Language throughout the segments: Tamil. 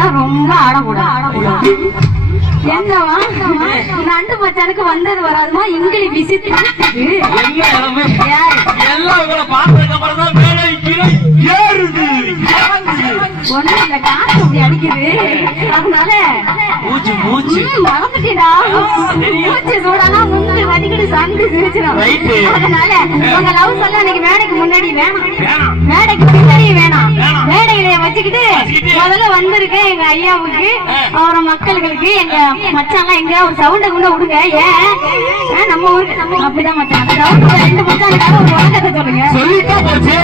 தான் ரொம்ப ஆடக்கூடாது. என்னவா நண்டு மச்சானுக்கு வந்தது வராதுமா இங்கிலி விசித்து எல்லாம் பார்த்ததுக்கு அப்புறம் தான் ஏறுது. ஒண்ணு இந்த காசு அப்படி அடிக்குது, அதனால மூச்சு மறந்துட்டா மூச்சு சூடானா முந்து வடிக்கடி சண்டு சிரிச்சிடும். அதனால உங்க லவ் சொல்ல இன்னைக்கு மேடைக்கு முன்னாடி வேணாம், மேடைக்கு பின்னாடி வேணாம், மேடையில வச்சுக்கிட்டு முதல்ல வந்திருக்கேன் எங்க ஐயாவுக்கு அவர மக்களுக்கு எங்க மச்சான்லாம் எங்க ஒரு சவுண்ட கூட விடுங்க. ஏன் நம்ம ஊருக்கு நம்ம அப்படிதான் மச்சான் சவுண்ட் ரெண்டு மச்சானுக்காக ஒரு வணக்கத்தை சொல்லுங்க. சொல்லிட்டா போச்சு.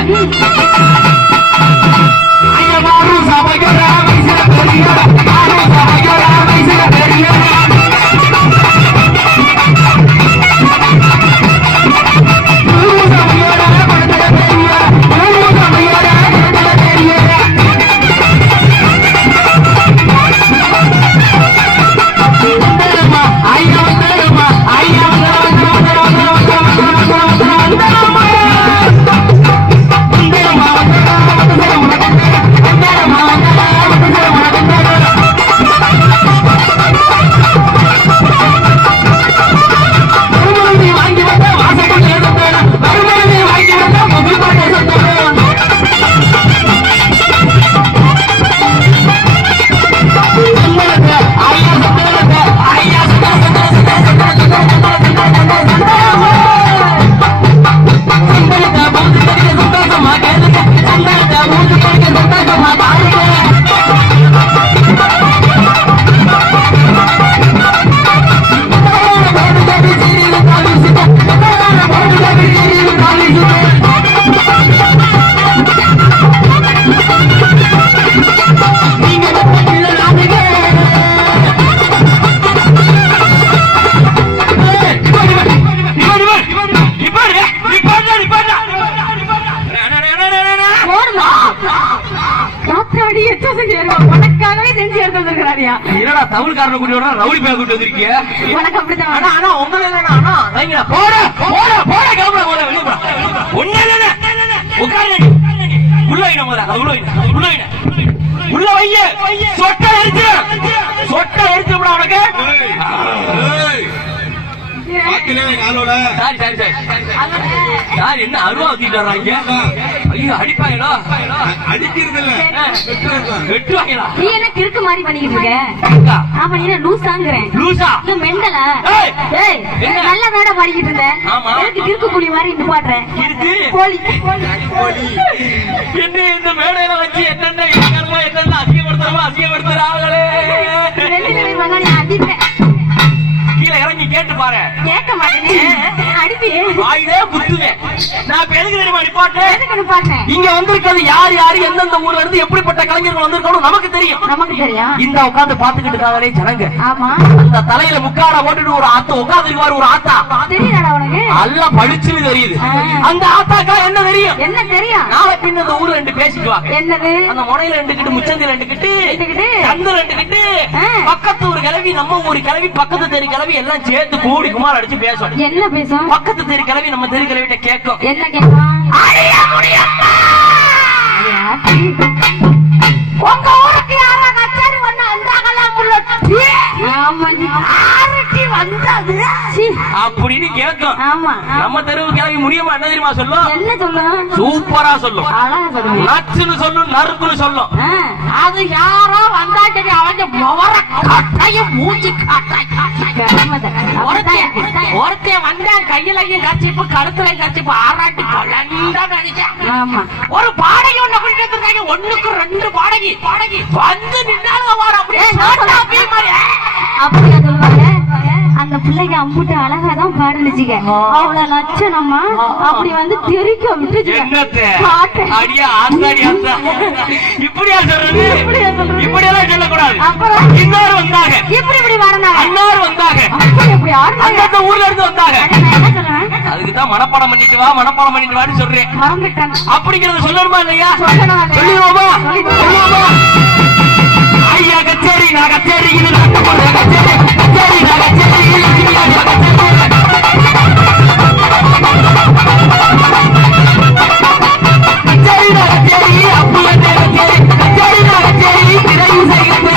என்னடா தமிழ்காரனை கூட்டி வர ரவுடி பேர் கூட்டி வந்திருக்கீங்க? உனக்கு அப்படிதான். ஆனா உங்களை இல்லைன்னா போட போட போட கேமரா போட வெளியே போட ஒண்ணு இல்ல உட்காரு உள்ள வைங்க உள்ள வைங்க உள்ள வைய சொட்டை எரிச்சு உனக்கு என்ன அருவா ஊத்திட்டு வர்றாங்க? ஐயோ அடிப்பாங்களா? அடிக்கிறது இல்ல வெட்டுவாங்களா? நீ என்ன கிறுக்கு மாதிரி பண்ணிக்கிட்டு இருக்க? ஆமா நீ என்ன லூசாங்கறேன்? லூசா இல்ல மெண்டலா? ஏய் நல்ல மேடை பாடிக்கிட்டு இருந்த. எனக்கு கிறுக்கு புலி மாதிரி நிப்பாட்றேன். கிறுக்கு கோழி என்ன இந்த மேடையில வச்சு என்னென்ன அசிங்கப்படுத்துறாங்களே. ரெண்டு பேரும் மகனே அடிப்பேன். கீழே இறங்கி கேட்டு பாரு. கேட்க மாட்டேனே. அடிப்பியே. வாயிலே குத்துவேன். நான் இப்ப எதுக்கு தெரியுமா நிப்பாட்டேன்? எதுக்கு நிப்பாட்டேன்? இங்க வந்திருக்கிறது யாரு எந்தெந்த ஊர்ல இருந்து எப்படிப்பட்ட கலைஞர்கள் வந்திருக்கணும் நமக்கு தெரியும். இந்த உட்கார்ந்து பாத்துக்கிட்டு இருக்காங்களே ஜனங்க. ஆமா. அந்த தலையில முக்காட போட்டுட்டு ஒரு ஆத்த உட்கார்ந்துருவாரு ஒரு ஆத்தா. தெரியுதா உனக்கு? நல்லா படிச்சுன்னு தெரியுது. அந்த ஆத்தாக்கா என்ன தெரியும்? என்ன தெரியும்? நாளை பின்ன இந்த ஊர்ல ரெண்டு பேசிக்குவாங்க. என்னது? அந்த முனையில ரெண்டு கிட்டு முச்சந்தி ரெண்டு கிட்டு கந்து ரெண்டு கிட்டு பக்கத்து ஊர் கிளவி நம்ம ஊர் கிளவி பக்கத்து தெரு கிளவி எல்லாம் சேர்த்து கூடி குமார் அடிச்சு பேசும். என்ன பேசும்? பக்கத்து தெரு கிளவி நம்ம தெரு கிளவிட்ட கேட்கும். என்ன கேட்கும்? உங்க ஊருக்கு யாரா கச்சாரி ஒண்ணு வந்தாங்களா? அப்படின்னு கேட்கும். ஆமா நம்ம தெருவு கிளவி முடியுமா? என்ன தெரியுமா சொல்லும்? என்ன சொல்லும்? சூப்பரா சொல்லும். நச்சுன்னு சொல்லும், நறுக்குன்னு சொல்லும். அது யாரோ வந்தா சரி அவங்க கட்டையும் மூச்சு ஒருத்தன் வந்தா கையிலையும் கச்சிப்பு கருத்துலையும் கச்சிப்பு ஆராட்டி ஆமா ஒரு பாடகி ஒண்ணு பண்ணிட்டு ஒண்ணுக்கு ரெண்டு பாடகி வந்து நின்னாலும் வர அப்படியே அப்படியா சொல்லுவாங்க. அந்த பிள்ளைக்கு அம்புட்டு அழகாதான் பாடுனுச்சுங்க. அவள லட்சணமா அப்படி வந்து தெரிக்கும் இப்படியா சொல்றது? இப்படியெல்லாம் சொல்லக்கூடாது. அப்புறம் இன்னொரு வந்தாங்க இப்படி வரனாங்க இன்னொரு வந்தாங்க அந்த ஊர்ல இருந்து வந்தாங்க. அதுக்குதான் மனப்பாடம் பண்ணிட்டு வான்னு சொல்றேன். அப்படிங்கறத சொல்லணுமா இல்லையா? சொல்லுவோமா? ஐயா கச்சேரி நான் கச்சேரி இது கச்சேரி நான் கச்சேரி கச்சேரி அப்புல கச்சேரி நான் கச்சேரி நிறைவு செய்கிறது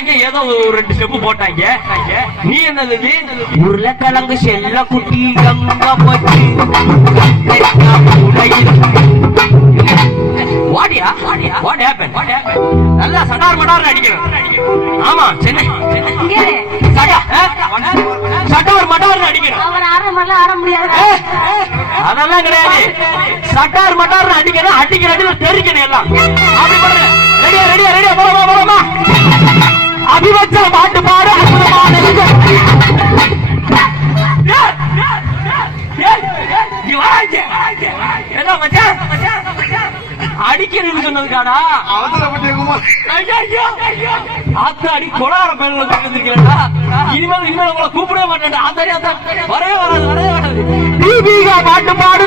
சொன்னாங்க, ஏதோ ஒரு 2 ஸ்டெப் போட்டாங்க. நீ என்னது உருளைக்கிழங்கு செல்ல குட்டி எங்க போச்சு வாடியா வாட் ஹேப்பன் நல்லா சடார் மடார் அடிக்கணும். ஆமா சென்னை சட்டார் மட்டார் அடிக்கணும். அவர் ஆற மாதிரிலாம் ஆட முடியாது. அதெல்லாம் கிடையாது. சட்டார் மட்டார் அடிக்கணும். அடிக்கிற அடியில தெரிக்கணும் எல்லாம். அப்படி பாருங்க. ரெடியா ரெடியா ரெடியா போலாமா போலாமா. அபிவச்ச பாட்டு பாடு அற்புதமான அடிக்கணும்னு சொன்னதுக்காடா ஆத்தாடி கொடார பேருக்கா. இனிமேல் உங்களை கூப்பிடவே மாட்டேன். ஆத்தாடி வரவே வராது வரவே வராது. தீபிகா பாட்டு பாடு